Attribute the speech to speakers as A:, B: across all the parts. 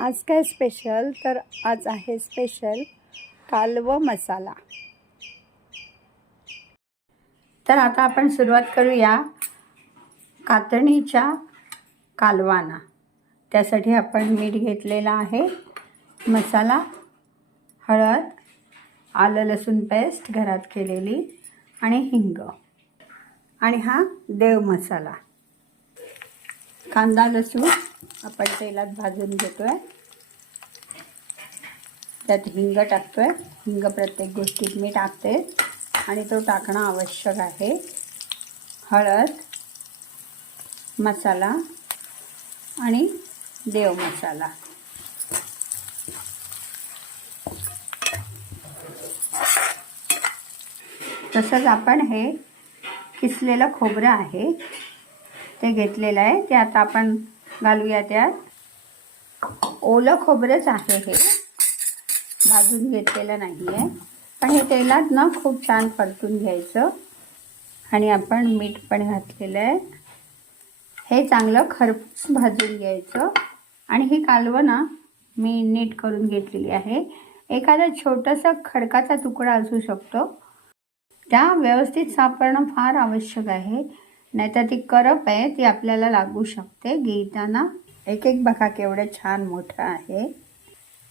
A: आज काय स्पेशल तर आज आहे स्पेशल कालव मसाला. तर आता आपण सुरुवात करूया कातणीच्या कालवाना. त्यासाठी आपण मीठ घेतलेला आहे मसाला हळद आलं लसूण पेस्ट घरात केलेली आणि हिंग. आणि हा देव मसाला. कांदा लसूण आपण तेलात भाजून घेतो आहे त्यात हिंग टाकतो आहे हिंग प्रत्येक गोष्टीत मी टाकते. आणि तो टाकणं आवश्यक आहे. हळद मसाला आणि देव मसाला. तसंच आपण हे किसलेलं खोबरं आहे ते घेतलेलं आहे. ते आता आपण घालूया त्यात. ओलं खोबरंच आहे हे. भाजून घेतलेलं नाही आहे पण हे तेलात ना खूप छान परतून घ्यायचं. आणि आपण मीठ पण घातलेलं आहे. हे चांगलं खरपूस भाजून घ्यायचं. आणि ही कालवं ना मी नीट करून घेतलेली आहे. एखादा छोटासा खडकाचा तुकडा असू शकतो. त्या व्यवस्थित सापडणं फार आवश्यक आहे. नाहीतर ती करप आहे ती आपल्याला लागू शकते. गिळताना एक एक बघा केवढं छान मोठं आहे.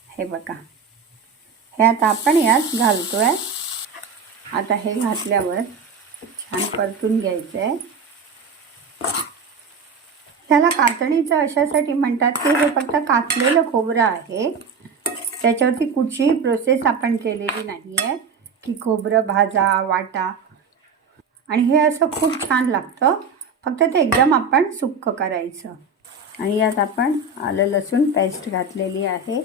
A: हे बघा. हे आता आपण यात घालतोय. आता हे घातल्यावर छान परतून घ्यायचं आहे त्याला कातणीचं अशासाठी म्हणतात की हे फक्त कातलेलं खोबरं आहे. त्याच्यावरती कुठचीही प्रोसेस आपण केलेली नाही आहे की खोबरं भाजा वाटा आणि हे असं खूप छान लागतं. फक्त ते एकदम आपण सुक्क करायचं. आणि यात आपण आलं लसूण पेस्ट घातलेली आहे.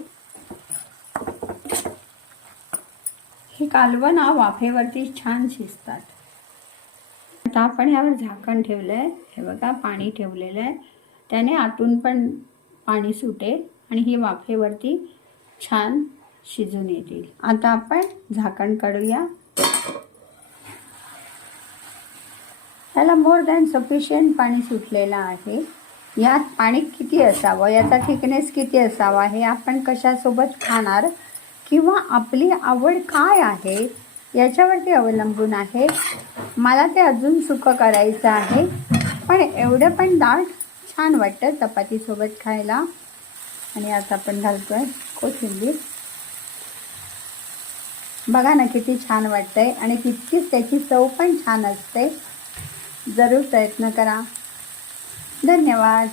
A: ही कालवं ना वाफेवरती छान शिजतात. आता आपण यावर झाकण ठेवलं आहे हे बघा पाणी ठेवलेलं आहे. त्याने आतून पण पाणी सुटेल आणि ही वाफेवरती छान शिजून येतील. आता आपण झाकण काढूया त्याला मोर दॅन सफिशियंट पाणी सुटलेलं आहे. यात पाणी किती असावं? याचा थिकनेस किती असावा? हे आपण कशासोबत खाणार? किंवा आपली आवड काय आहे? याच्यावरती अवलंबून आहे. मला ते अजून सुकं करायचं आहे. पण एवढं पण दाट छान वाटतं चपातीसोबत खायला. आणि आता आपण घालतो आहे कोथिंबीर. बघा ना किती छान वाटतंय. आणि तितकीच त्याची चव पण छान असते. जरूर प्रयत्न करा. धन्यवाद.